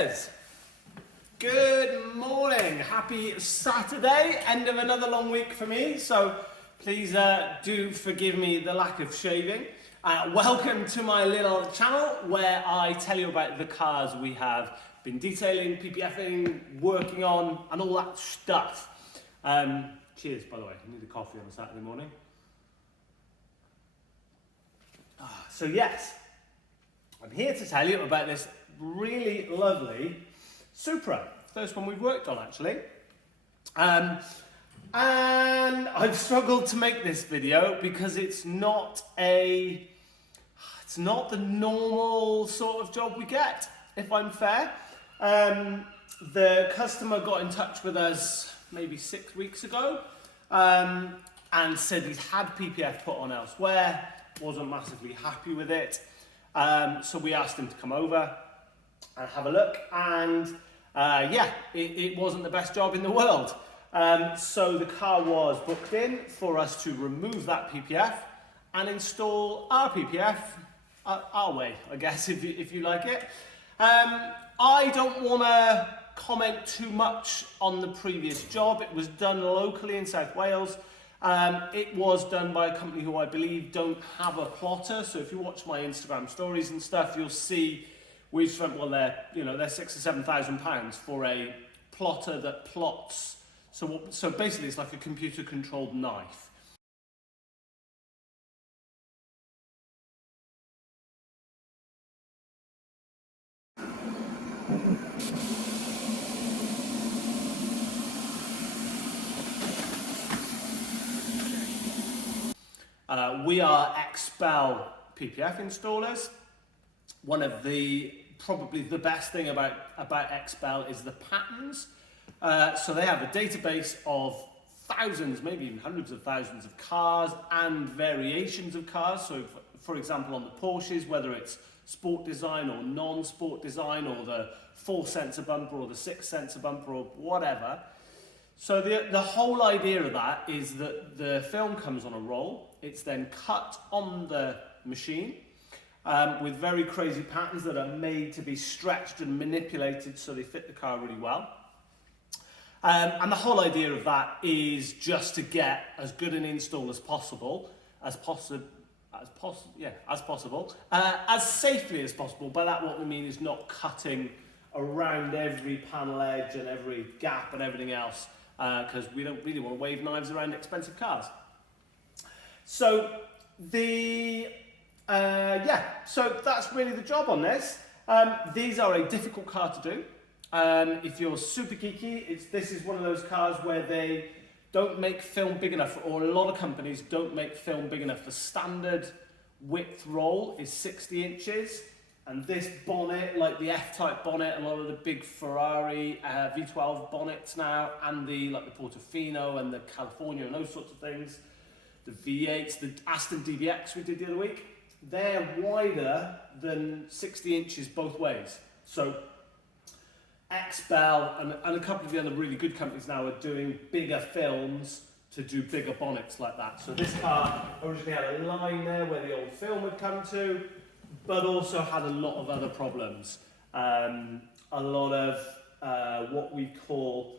Cheers! Good morning, happy Saturday, end of another long week for me, so please do forgive me the lack of shaving. Welcome to my little channel where I tell you about the cars we have been detailing, PPFing, working on, and all that stuff. Cheers, by the way, I need a coffee on a Saturday morning. So yes, I'm here to tell you about this really lovely Supra, first one we've worked on actually. And I've struggled to make this video because it's not the normal sort of job we get, if I'm fair. The customer got in touch with us maybe 6 weeks ago and said he's had PPF put on elsewhere, wasn't massively happy with it. So we asked him to come over and have a look, and yeah, it wasn't the best job in the world. So the car was booked in for us to remove that PPF and install our PPF our way, I guess, if you like it. I don't want to comment too much on the previous job. It was done locally in South Wales. It was done by a company who I believe don't have a plotter. So if you watch my Instagram stories and stuff, you'll see we've spent, well, they're £6,000 or £7,000 for a plotter that plots. So basically it's like a computer controlled knife. We are XPEL PPF installers. One of probably the best thing about XPEL is the patterns. So they have a database of thousands, maybe even hundreds of thousands of cars and variations of cars. So for example, on the Porsches, whether it's sport design or non-sport design, or the 4-sensor bumper or the 6-sensor bumper or whatever. So the whole idea of that is that the film comes on a roll. It's then cut on the machine with very crazy patterns that are made to be stretched and manipulated so they fit the car really well. And the whole idea of that is just to get as good an install as possible, as safely as possible. By that, what we mean is not cutting around every panel edge and every gap and everything else, because we don't really want to wave knives around expensive cars. So so that's really the job on this. These are a difficult car to do. If you're super geeky, this is one of those cars where they don't make film big enough, or a lot of companies don't make film big enough. The standard width roll is 60 inches, and this bonnet, like the F-type bonnet, a lot of the big Ferrari V12 bonnets now, and the Portofino and the California and those sorts of things, the V8s, the Aston DBX we did the other week, they're wider than 60 inches both ways. So XPEL and a couple of the other really good companies now are doing bigger films to do bigger bonnets like that. So this car originally had a line there where the old film had come to, but also had a lot of other problems. A lot of what we call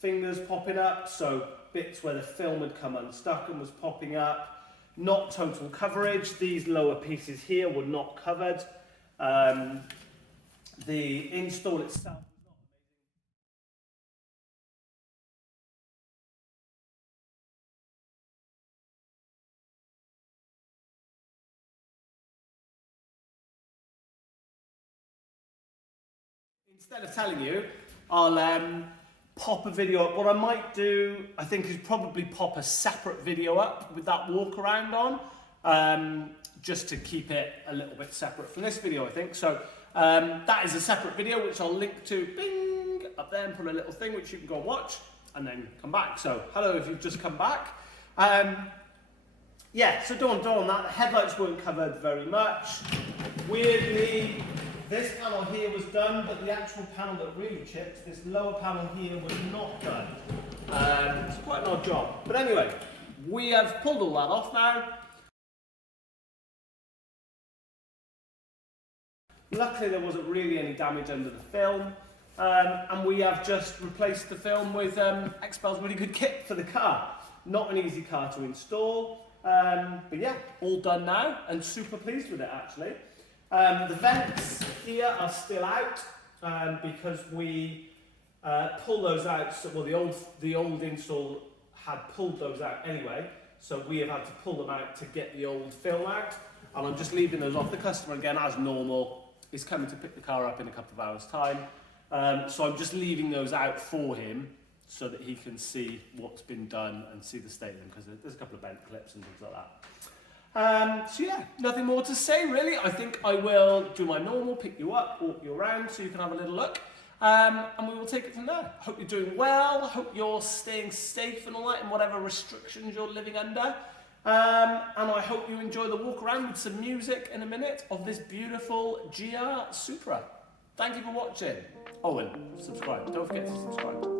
fingers popping up, so bits where the film had come unstuck and was popping up. Not total coverage. These lower pieces here were not covered. The install itself was not amazing. Instead of telling you, I'll pop a video up. What I might do, I think, is probably pop a separate video up with that walk around on, just to keep it a little bit separate from this video, I think. So that is a separate video, which I'll link to, bing, up there, and put a little thing which you can go and watch, and then come back. So hello if you've just come back. Yeah, so don't on that. The headlights weren't covered very much. Weirdly, this panel here was done, but the actual panel that really chipped, this lower panel here, was not done. It's quite an odd job. But anyway, we have pulled all that off now. Luckily there wasn't really any damage under the film, and we have just replaced the film with XPEL's really good kit for the car. Not an easy car to install, but yeah, all done now, and super pleased with it actually. The vents here are still out because we pull those out. So, well, the old install had pulled those out anyway, so we have had to pull them out to get the old film out. And I'm just leaving those off. The customer again, as normal, is coming to pick the car up in a couple of hours' time. So I'm just leaving those out for him so that he can see what's been done and see the state of them, because there's a couple of bent clips and things like that. So yeah, nothing more to say really. I think I will do my normal, pick you up, walk you around so you can have a little look. And we will take it from there. Hope you're doing well, hope you're staying safe and all that, and whatever restrictions you're living under. And I hope you enjoy the walk around with some music in a minute of this beautiful GR Supra. Thank you for watching. Oh, and subscribe. Don't forget to subscribe.